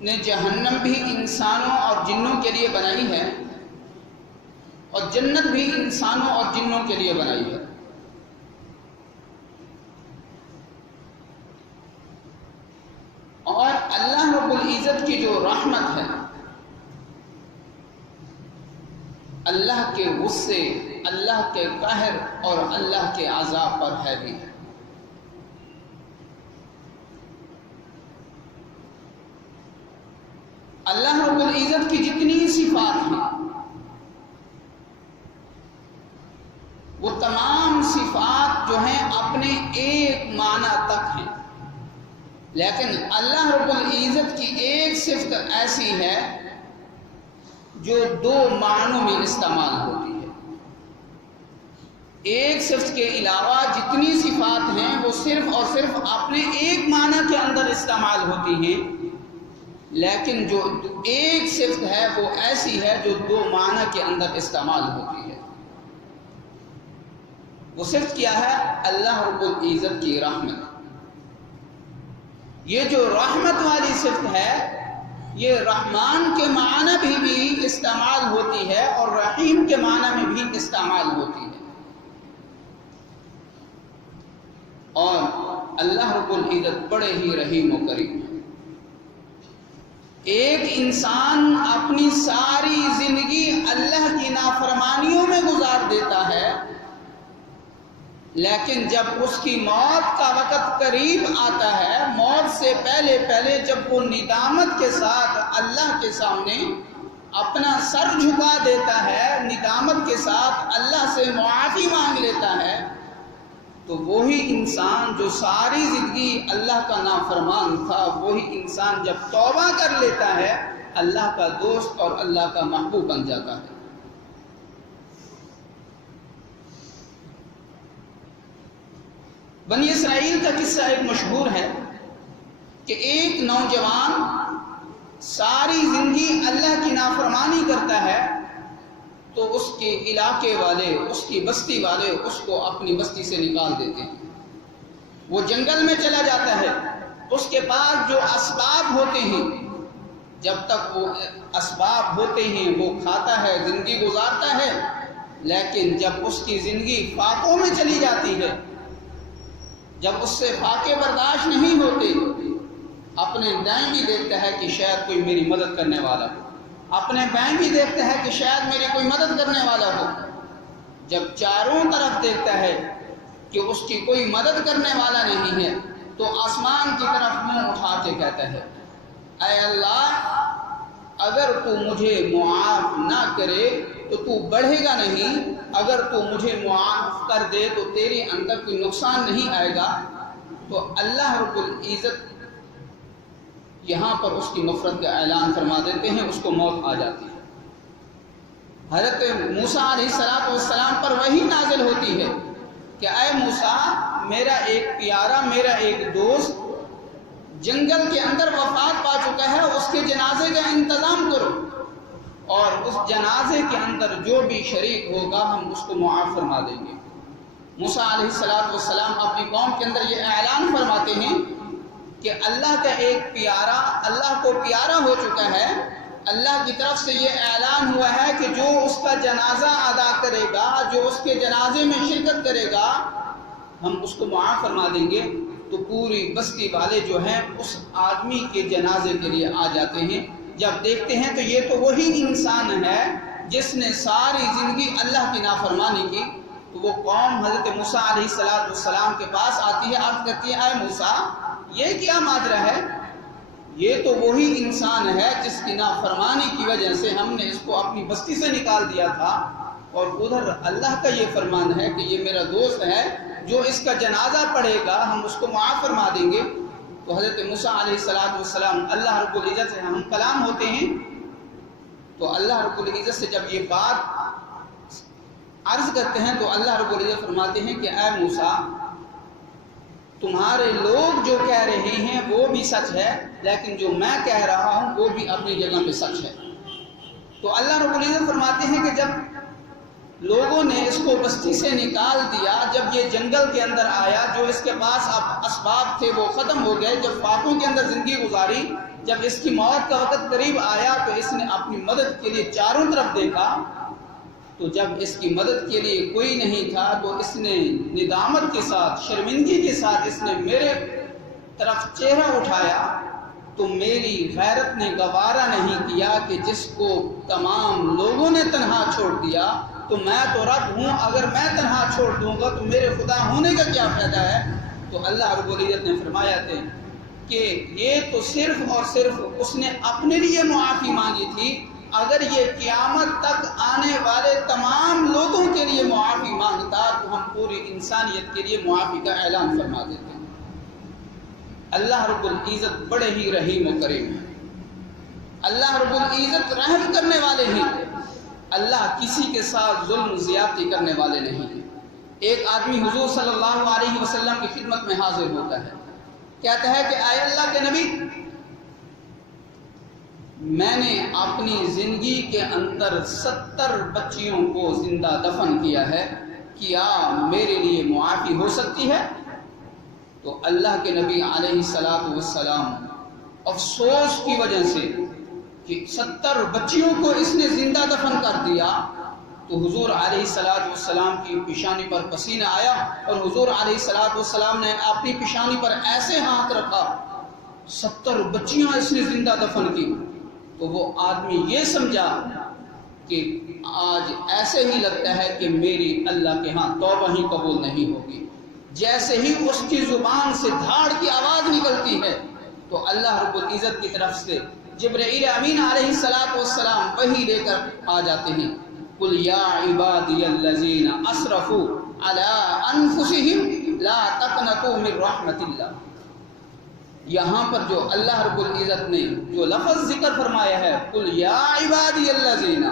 نے جہنم بھی انسانوں اور جنوں کے لیے بنائی ہے اور جنت بھی انسانوں اور جنوں کے لیے بنائی ہے۔ اور اللہ رب العزت کی جو رحمت ہے، اللہ کے غصے، اللہ کے قہر اور اللہ کے عذاب پر ہے بھی ہے۔ اللہ رب العزت کی جتنی صفات ہیں وہ تمام صفات جو ہیں اپنے ایک معنی تک ہیں، لیکن اللہ رب العزت کی ایک صفت ایسی ہے جو دو معنوں میں استعمال ہوتی ہے۔ ایک صفت کے علاوہ جتنی صفات ہیں وہ صرف اور صرف اپنے ایک معنی کے اندر استعمال ہوتی ہیں، لیکن جو ایک صفت ہے وہ ایسی ہے جو دو معنی کے اندر استعمال ہوتی ہے۔ وہ صفت کیا ہے؟ اللہ رب العزت کی رحمت۔ یہ جو رحمت والی صفت ہے یہ رحمان کے معنی بھی استعمال ہوتی ہے اور رحیم کے معنی میں بھی استعمال ہوتی ہے۔ اور اللہ رب العزت بڑے ہی رحیم و کریم ہے۔ ایک انسان اپنی ساری زندگی اللہ کی نافرمانیوں میں گزار دیتا ہے، لیکن جب اس کی موت کا وقت قریب آتا ہے، موت سے پہلے جب وہ ندامت کے ساتھ اللہ کے سامنے اپنا سر جھکا دیتا ہے، ندامت کے ساتھ اللہ سے معافی مانگ لیتا ہے، تو وہی انسان جو ساری زندگی اللہ کا نافرمان تھا، وہی انسان جب توبہ کر لیتا ہے اللہ کا دوست اور اللہ کا محبوب بن جاتا ہے۔ بنی اسرائیل کا قصہ ایک مشہور ہے کہ ایک نوجوان ساری زندگی اللہ کی نافرمانی کرتا ہے تو اس کے علاقے والے، اس کی بستی والے اس کو اپنی بستی سے نکال دیتے ہیں۔ وہ جنگل میں چلا جاتا ہے، اس کے پاس جو اسباب ہوتے ہیں، جب تک وہ اسباب ہوتے ہیں وہ کھاتا ہے، زندگی گزارتا ہے، لیکن جب اس کی زندگی فاقوں میں چلی جاتی ہے، جب اس سے فاقے برداشت نہیں ہوتے، اپنے دائیں بھی دیکھتا ہے کہ شاید کوئی میری مدد کرنے والا ہو، اپنے بائیں بھی دیکھتا ہے کہ شاید میری کوئی مدد کرنے والا ہو، جب چاروں طرف دیکھتا ہے کہ اس کی کوئی مدد کرنے والا نہیں ہے تو آسمان کی طرف منہ اٹھا کے کہتا ہے، اے اللہ اگر تو مجھے معاف نہ کرے تو تو بڑھے گا نہیں، اگر تو مجھے معاف کر دے تو تیرے اندر کوئی نقصان نہیں آئے گا۔ تو اللہ رب العزت یہاں پر اس کی مغفرت کا اعلان فرما دیتے ہیں، اس کو موت آ جاتی ہے۔ حضرت موسیٰ علیہ السلام پر وحی نازل ہوتی ہے کہ اے موسیٰ، میرا ایک پیارا، میرا ایک دوست جنگل کے اندر وفات پا چکا ہے، اس کے جنازے کا انتظام کرو، اور اس جنازے کے اندر جو بھی شریک ہوگا ہم اس کو معاف فرما دیں گے۔ موسیٰ علیہ السلام اپنی قوم کے اندر یہ اعلان فرماتے ہیں کہ اللہ کا ایک پیارا اللہ کو پیارا ہو چکا ہے، اللہ کی طرف سے یہ اعلان ہوا ہے کہ جو اس کا جنازہ ادا کرے گا، جو اس کے جنازے میں شرکت کرے گا، ہم اس کو معاف فرما دیں گے۔ تو پوری بستی والے جو ہیں اس آدمی کے جنازے کے لیے آ جاتے ہیں، جب دیکھتے ہیں تو یہ تو وہی انسان ہے جس نے ساری زندگی اللہ کی نافرمانی کی۔ تو وہ قوم حضرت موسیٰ علیہ السلام کے پاس آتی ہے، عرض کرتی ہے، اے موسیٰ یہ کیا ماجرا ہے؟ یہ تو وہی انسان ہے جس کی نافرمانی کی وجہ سے ہم نے اس کو اپنی بستی سے نکال دیا تھا، اور ادھر اللہ کا یہ فرمان ہے کہ یہ میرا دوست ہے، جو اس کا جنازہ پڑھے گا ہم اس کو معاف فرما دیں گے۔ تو حضرت موسیٰ علیہ السلام اللہ رب العزت سے ہم کلام ہوتے ہیں، تو اللہ رب العزت سے جب یہ بات عرض کرتے ہیں تو اللہ رب العزت فرماتے ہیں کہ اے موسیٰ، تمہارے لوگ جو کہہ رہے ہیں وہ بھی سچ ہے، لیکن جو میں کہہ رہا ہوں وہ بھی اپنی جگہ پہ سچ ہے۔ تو اللہ رب العزت فرماتے ہیں کہ جب لوگوں نے اس کو بستی سے نکال دیا، جب یہ جنگل کے اندر آیا، جو اس کے پاس اب اسباب تھے وہ ختم ہو گئے، جب فاقوں کے اندر زندگی گزاری، جب اس کی موت کا وقت قریب آیا تو اس نے اپنی مدد کے لیے چاروں طرف دیکھا، تو جب اس کی مدد کے لیے کوئی نہیں تھا تو اس نے ندامت کے ساتھ، شرمندگی کے ساتھ اس نے میرے طرف چہرہ اٹھایا، تو میری غیرت نے گوارا نہیں کیا کہ جس کو تمام لوگوں نے تنہا چھوڑ دیا، تو میں تو رب ہوں، اگر میں تنہا چھوڑ دوں گا تو میرے خدا ہونے کا کیا فائدہ ہے؟ تو اللہ رب العزت نے فرمایا تھے کہ یہ تو صرف اور صرف اس نے اپنے لیے معافی مانگی تھی، اگر یہ قیامت تک آنے والے تمام لوگوں کے لیے معافی مانگتا تو ہم پوری انسانیت کے لیے معافی کا اعلان فرما دیتے ہیں۔ اللہ رب العزت بڑے ہی رحیم و کریم ہیں، اللہ رب العزت رحم کرنے والے ہیں، اللہ کسی کے ساتھ ظلم زیادتی کرنے والے نہیں ہیں۔ ایک آدمی حضور صلی اللہ علیہ وسلم کی خدمت میں حاضر ہوتا ہے، کہتا ہے کہ اے اللہ کے نبی، میں نے اپنی زندگی کے اندر 70 بچیوں کو زندہ دفن کیا ہے، کیا میرے لیے معافی ہو سکتی ہے؟ تو اللہ کے نبی علیہ السلام افسوس کی وجہ سے کہ 70 بچیوں کو اس نے زندہ دفن کر دیا، تو حضور علیہ السلام کی پیشانی پر پسینہ آیا اور حضور علیہ السلام نے اپنی پیشانی پر ایسے ہاتھ رکھا، 70 بچیاں اس نے زندہ دفن کی، تو وہ آدمی یہ سمجھا کہ آج ایسے ہی لگتا ہے کہ میری اللہ کے ہاں توبہ ہی قبول نہیں ہوگی۔ جیسے ہی اس کی زبان سے دھاڑ کی آواز نکلتی ہے تو اللہ رب العزت کی طرف سے جبرائیل امین علیہ السلام وحی لے کر آ جاتے ہیں، قل یا عبادی الذین اسرفوا علی انفسہم لا تقنطوا من رحمت اللہ۔ یہاں پر جو اللہ رب العزت نے جو لفظ ذکر فرمایا ہے، قل یا عبادی الذین،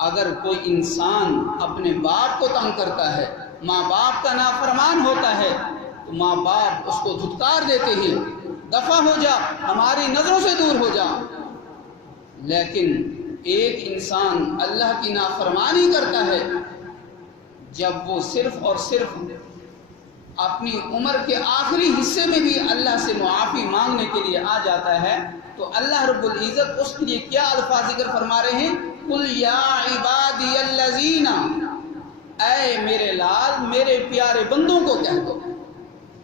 اگر کوئی انسان اپنے باپ کو تنگ کرتا ہے، ماں باپ کا نافرمان ہوتا ہے، تو ماں باپ اس کو دھتکار دیتے ہیں، دفع ہو جا، ہماری نظروں سے دور ہو جا۔ لیکن ایک انسان اللہ کی نافرمانی کرتا ہے، جب وہ صرف اور صرف اپنی عمر کے آخری حصے میں بھی اللہ سے معافی مانگنے کے لیے آ جاتا ہے، تو اللہ رب العزت اس کے لیے کیا الفاظ ذکر فرما رہے ہیں؟ قل یا عبادی الذین، اے میرے لال، میرے پیارے بندوں کو کہہ دو۔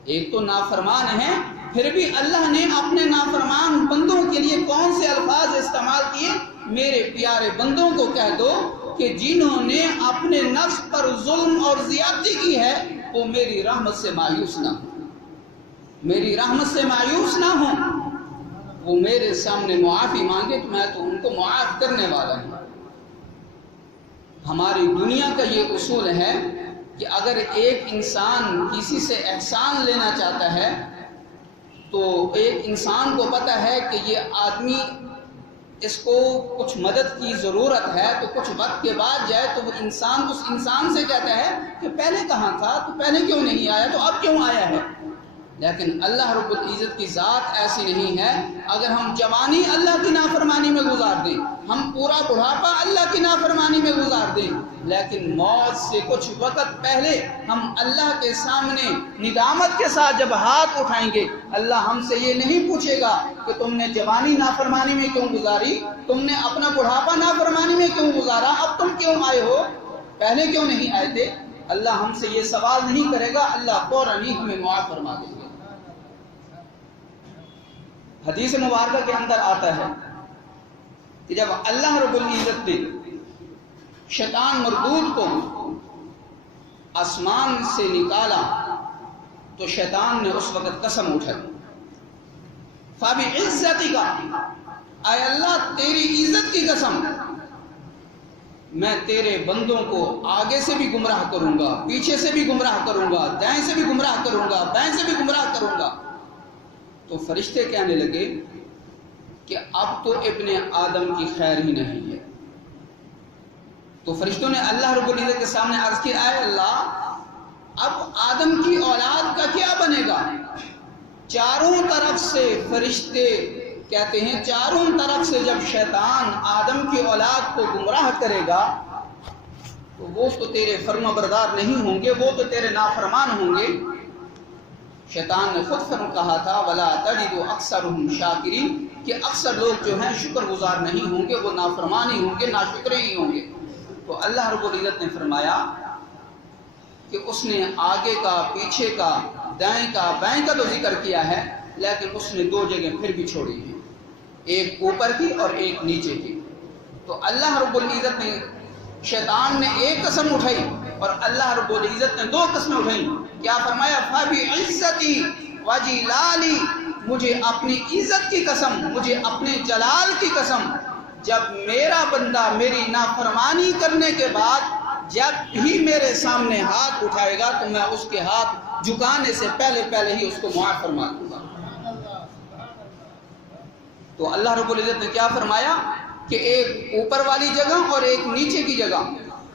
ایک تو نافرمان ہے، پھر بھی اللہ نے اپنے نافرمان بندوں کے لیے کون سے الفاظ استعمال کیے؟ میرے پیارے بندوں کو کہہ دو کہ جنہوں نے اپنے نفس پر ظلم اور زیادتی کی ہے وہ میری رحمت سے مایوس نہ ہوں، میری رحمت سے مایوس نہ ہوں، وہ میرے سامنے معافی مانگے تو میں تو ان کو معاف کرنے والا ہوں۔ ہماری دنیا کا یہ اصول ہے کہ اگر ایک انسان کسی سے احسان لینا چاہتا ہے تو ایک انسان کو پتہ ہے کہ یہ آدمی اس کو کچھ مدد کی ضرورت ہے، تو کچھ وقت کے بعد جائے تو وہ انسان اس انسان سے کہتا ہے کہ پہلے کہاں تھا، تو پہلے کیوں نہیں آیا، تو اب کیوں آیا ہے؟ لیکن اللہ رب العزت کی ذات ایسی نہیں ہے۔ اگر ہم جوانی اللہ کی نافرمانی میں گزار دیں، ہم پورا بڑھاپا اللہ کی نافرمانی میں گزار دیں، لیکن موت سے کچھ وقت پہلے ہم اللہ کے سامنے ندامت کے ساتھ جب ہاتھ اٹھائیں گے، اللہ ہم سے یہ نہیں پوچھے گا کہ تم نے جوانی نافرمانی میں کیوں گزاری، تم نے اپنا بڑھاپا نافرمانی میں کیوں گزارا، اب تم کیوں آئے ہو، پہلے کیوں نہیں آئے تھے؟ اللہ ہم سے یہ سوال نہیں کرے گا، اللہ فوراً ہی ہمیں معاف فرما دے گا۔ حدیث مبارکہ کے اندر آتا ہے کہ جب اللہ رب العزت نے شیطان مردود کو آسمان سے نکالا تو شیطان نے اس وقت قسم اٹھائی، فَبِعِزَّتِكَ، اے اللہ تیری عزت کی قسم، میں تیرے بندوں کو آگے سے بھی گمراہ کروں گا، پیچھے سے بھی گمراہ کروں گا، دائیں سے بھی گمراہ کروں گا، بائیں سے بھی گمراہ کروں گا۔ تو فرشتے کہنے لگے کہ اب تو ابن آدم کی خیر ہی نہیں ہے۔ تو فرشتوں نے اللہ رب العزت کے سامنے عرض کیا، اے اللہ اب آدم کی اولاد کا کیا بنے گا؟ چاروں طرف سے فرشتے کہتے ہیں، چاروں طرف سے جب شیطان آدم کی اولاد کو گمراہ کرے گا تو وہ تو تیرے فرما بردار نہیں ہوں گے، وہ تو تیرے نافرمان ہوں گے، شیطان نے خود کہا تھا وَلَا تَجِدُ أَكْثَرُهُمْ شَاكِرِينَ کہ اکثر لوگ جو ہیں شکر گزار نہیں ہوں گے، وہ نافرمان ہی ہوں گے، ناشکرے ہی ہوں گے۔ تو اللہ رب العزت نے فرمایا کہ اس نے آگے کا، پیچھے کا، دائیں کا، بائیں کا تو ذکر کیا ہے، لیکن اس نے دو جگہ پھر بھی چھوڑی ہیں، ایک اوپر کی اور ایک نیچے کی۔ تو اللہ رب العزت نے، شیطان نے ایک قسم اٹھائی اور اللہ رب العزت نے دو قسمیں اٹھائیں۔ کیا فرمایا؟ فَبِعِزَّتِي وَجِلَالِي، مجھے اپنی عزت کی قسم، مجھے اپنے جلال کی قسم، جب میرا بندہ میری نافرمانی کرنے کے بعد جب بھی میرے سامنے ہاتھ اٹھائے گا تو میں اس کے ہاتھ جھکانے سے پہلے ہی اس کو معاف فرما دوں گا۔ تو اللہ رب العزت نے کیا فرمایا کہ ایک اوپر والی جگہ اور ایک نیچے کی جگہ۔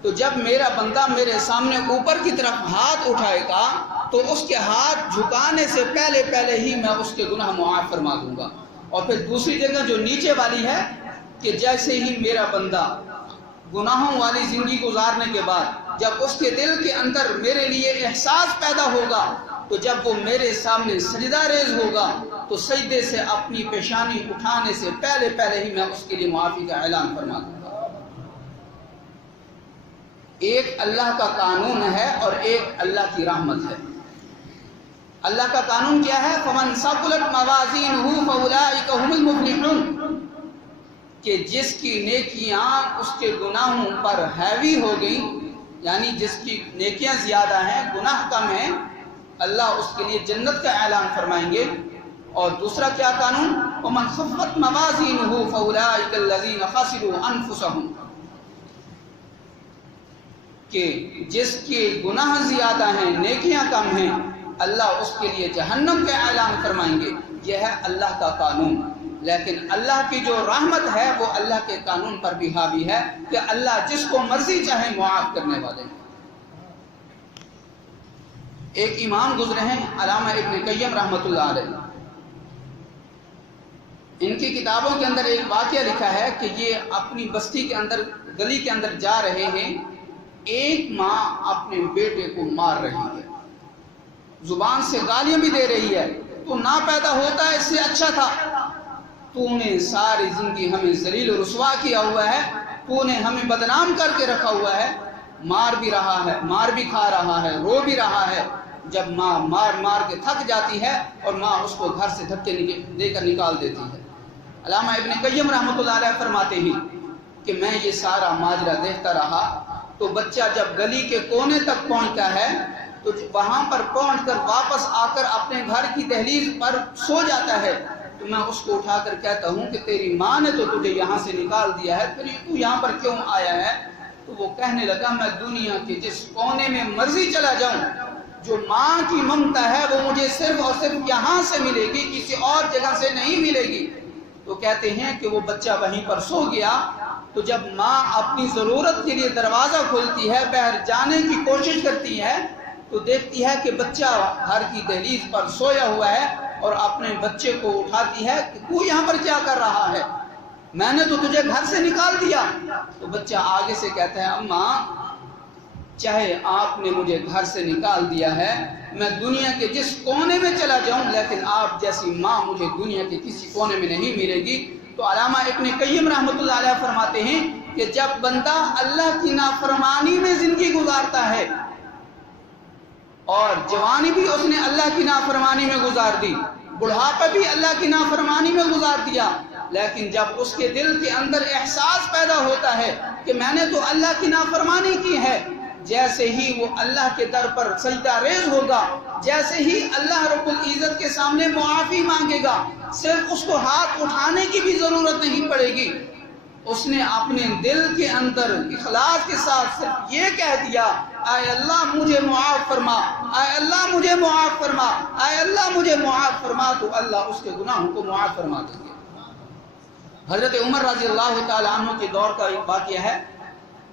تو جب میرا بندہ میرے سامنے اوپر کی طرف ہاتھ اٹھائے گا تو اس کے ہاتھ جھکانے سے پہلے ہی میں اس کے گناہ معاف فرما دوں گا۔ اور پھر دوسری جگہ جو نیچے والی ہے کہ جیسے ہی میرا بندہ گناہوں والی زندگی گزارنے کے بعد جب اس کے دل کے اندر میرے لیے احساس پیدا ہوگا تو جب وہ میرے سامنے سجدہ ریز ہوگا تو سجدے سے اپنی پیشانی اٹھانے سے پہلے ہی میں اس کے لیے معافی کا اعلان فرما دوں گا۔ ایک اللہ کا قانون ہے اور ایک اللہ کی رحمت ہے۔ اللہ کا قانون کیا ہے؟ فَمَنْ ثَقُلَتْ مَوَازِينُهُ فَأُولَٰئِكَ هُمُ الْمُفْلِحُونَ، کہ جس کی نیکیاں اس کے گناہوں پر ہیوی ہو گئی، یعنی جس کی نیکیاں زیادہ ہیں، گناہ کم ہیں، اللہ اس کے لیے جنت کا اعلان فرمائیں گے۔ اور دوسرا کیا قانون؟ وَمَنْ خَفَّتْ مَوَازِينُهُ فَأُولَٰئِكَ الَّذِينَ خَسِرُوا أَنفُسَهُمْ، کہ جس کے گناہ زیادہ ہیں، نیکیاں کم ہیں، اللہ اس کے لیے جہنم کا اعلان فرمائیں گے۔ یہ ہے اللہ کا قانون۔ لیکن اللہ کی جو رحمت ہے وہ اللہ کے قانون پر بھی حاوی ہے کہ اللہ جس کو مرضی چاہے معاف کرنے والے ہیں۔ ایک امام گزرے ہیں علامہ ابن قیم رحمۃ اللہ علیہ، ان کی کتابوں کے اندر ایک واقعہ لکھا ہے کہ یہ اپنی بستی کے اندر، گلی کے اندر جا رہے ہیں، ایک ماں اپنے بیٹے کو مار رہی ہے، زبان سے گالیاں بھی دے رہی ہے، تو نہ پیدا ہوتا ہے اس سے اچھا تھا، تو نے ساری زندگی ہمیں ذلیل و رسوا کیا ہوا ہے، تو نے ہمیں بدنام کر کے رکھا ہوا ہے، مار بھی رہا ہے، مار بھی کھا رہا ہے، رو بھی رہا ہے۔ جب ماں مار کے تھک جاتی ہے اور ماں اس کو گھر سے دھکے دے کر نکال دیتی ہے۔ علامہ ابن قیم رحمۃ اللہ علیہ فرماتے ہیں کہ میں یہ سارا ماجرا دیکھتا رہا تو بچہ جب گلی کے کونے تک پہنچتا ہے تو وہاں پر پہنچ کر واپس آ کر اپنے گھر کی دہلیز پر سو جاتا ہے، تو میں اس کو اٹھا کر کہتا ہوں کہ تیری ماں نے تو تجھے یہاں سے نکال دیا ہے، پھر تو یہاں پر کیوں آیا ہے؟ تو وہ کہنے لگا میں دنیا کے جس کونے میں مرضی چلا جاؤں، جو ماں کی ممتا ہے وہ مجھے صرف اور صرف یہاں سے ملے گی، کسی اور جگہ سے نہیں ملے گی۔ تو کہتے ہیں کہ وہ بچہ وہیں پر سو گیا، تو جب ماں اپنی ضرورت کے لیے دروازہ کھولتی ہے، باہر جانے کی کوشش کرتی ہے تو دیکھتی ہے کہ بچہ گھر کی دہلیز پر سویا ہوا ہے اور اپنے بچے کو اٹھاتی ہے کہ تو یہاں پر کیا کر رہا ہے؟ میں نے تو تجھے گھر سے نکال دیا۔ تو بچہ آگے سے کہتا ہے اماں، چاہے آپ نے مجھے گھر سے نکال دیا ہے، میں دنیا کے جس کونے میں چلا جاؤں، لیکن آپ جیسی ماں مجھے دنیا کے کسی کونے میں نہیں ملے گی۔ تو علامہ ابن قیم رحمۃ اللہ علیہ فرماتے ہیں کہ جب بندہ اللہ کی نافرمانی میں زندگی گزارتا ہے، اور جوانی بھی اس نے اللہ کی نافرمانی میں گزار دی، بڑھاپا بھی اللہ کی نافرمانی میں گزار دیا، لیکن جب اس کے دل کے اندر احساس پیدا ہوتا ہے کہ میں نے تو اللہ کی نافرمانی کی ہے، جیسے ہی وہ اللہ کے در پر سجدہ ریز ہوگا، جیسے ہی اللہ رب العزت کے سامنے معافی مانگے گا، صرف اس کو ہاتھ اٹھانے کی بھی ضرورت نہیں پڑے گی، اس نے اپنے دل کے اندر اخلاص کے ساتھ صرف یہ کہہ دیا اے اللہ مجھے معاف فرما، اے اللہ مجھے معاف فرما، اے اللہ مجھے معاف فرما، تو اللہ اس کے گناہوں کو معاف فرما دیں گے۔ حضرت عمر رضی اللہ تعالیٰ عنہ کے دور کا ایک واقعہ ہے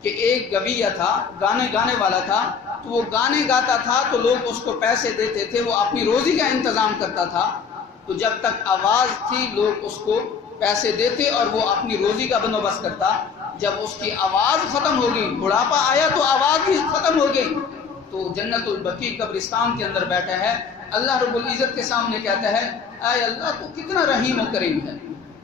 کہ ایک گویہ تھا، گانے والا تھا، تو وہ گانے گاتا تھا تو لوگ اس کو پیسے دیتے تھے، وہ اپنی روزی کا انتظام کرتا تھا، تو جب تک آواز تھی لوگ اس کو پیسے دیتے اور وہ اپنی روزی کا بندوبست کرتا۔ جب اس کی آواز ختم ہو گئی، بڑھاپا آیا تو آواز بھی ختم ہو گئی، تو جنت البقیع قبرستان کے اندر بیٹھا ہے، اللہ رب العزت کے سامنے کہتا ہے اے اللہ تو کتنا رحیم و کریم ہے،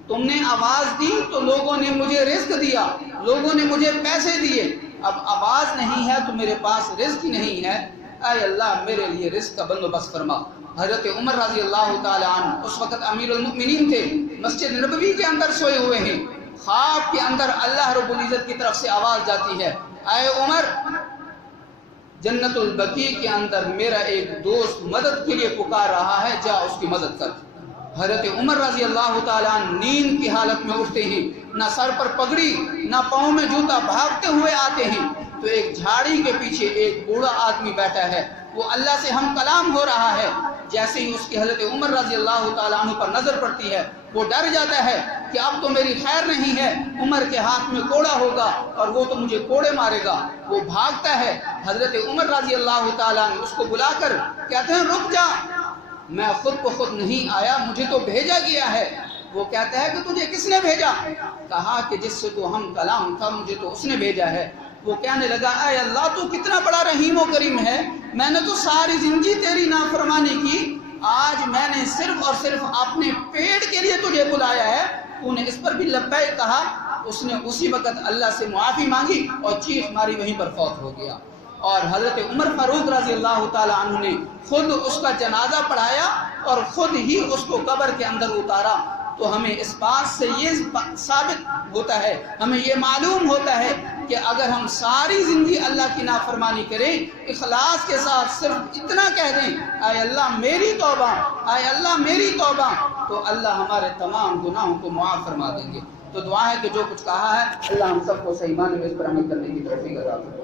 تم نے آواز دی تو لوگوں نے مجھے رزق دیا، لوگوں نے مجھے پیسے دیے، اب آواز نہیں ہے تو میرے پاس رزق نہیں ہے، اے اللہ میرے لیے رزق کا بندوبست فرما۔ حضرت عمر رضی اللہ تعالی عنہ اس وقت امیر المؤمنین تھے، مسجد نبوی کے اندر سوئے ہوئے ہیں، خواب کے اندر اللہ رب العزت کی طرف سے آواز جاتی ہے اے عمر، جنت البقیع کے اندر میرا ایک دوست مدد کے لیے پکار رہا ہے، جا اس کی مدد کر۔ حضرت عمر رضی اللہ تعالیٰ عنہ نیند کی حالت میں اٹھتے ہیں، نہ سر پر پگڑی نہ پاؤں میں جوتا، بھاگتے ہوئے آتے ہیں تو ایک جھاڑی کے پیچھے ایک بوڑھا آدمی بیٹھا ہے، وہ اللہ سے ہم کلام ہو رہا ہے۔ جیسے ہی اس کی حضرت عمر رضی اللہ تعالیٰ عنہ پر نظر پڑتی ہے وہ ڈر جاتا ہے کہ اب تو میری خیر نہیں ہے، عمر کے ہاتھ میں کوڑا ہوگا اور وہ تو مجھے کوڑے مارے گا۔ وہ بھاگتا ہے، حضرت عمر رضی اللہ تعالیٰ عنہ اس کو بلا کر کہتے ہیں رک جا، میں خود کو خود نہیں آیا، مجھے تو بھیجا گیا ہے۔ وہ کہتا ہے کہ تجھے کس نے بھیجا؟ کہا کہ جس سے تو ہم کلام تھا مجھے تو اس نے بھیجا ہے۔ وہ کہنے لگا اے اللہ تو کتنا بڑا رحیم و کریم ہے، میں نے تو ساری زندگی تیری نافرمانی کی، آج میں نے صرف اور صرف اپنے پیٹ کے لیے تجھے بلایا ہے، تو نے اس پر بھی لبیک کہا۔ اس نے اسی وقت اللہ سے معافی مانگی اور چیخ ماری، وہیں پر فوت ہو گیا۔ اور حضرت عمر فاروق رضی اللہ تعالیٰ عنہ نے خود اس کا جنازہ پڑھایا اور خود ہی اس کو قبر کے اندر اتارا۔ تو ہمیں اس بات سے یہ ثابت ہوتا ہے، ہمیں یہ معلوم ہوتا ہے کہ اگر ہم ساری زندگی اللہ کی نافرمانی کریں، اخلاص کے ساتھ صرف اتنا کہہ دیں اے اللہ میری توبہ، اے اللہ میری توبہ، تو اللہ ہمارے تمام گناہوں کو معاف فرما دیں گے۔ تو دعا ہے کہ جو کچھ کہا ہے اللہ ہم سب کو صحیح معنی میں اس پر عمل کرنے کی توفیق عطا فرمائے۔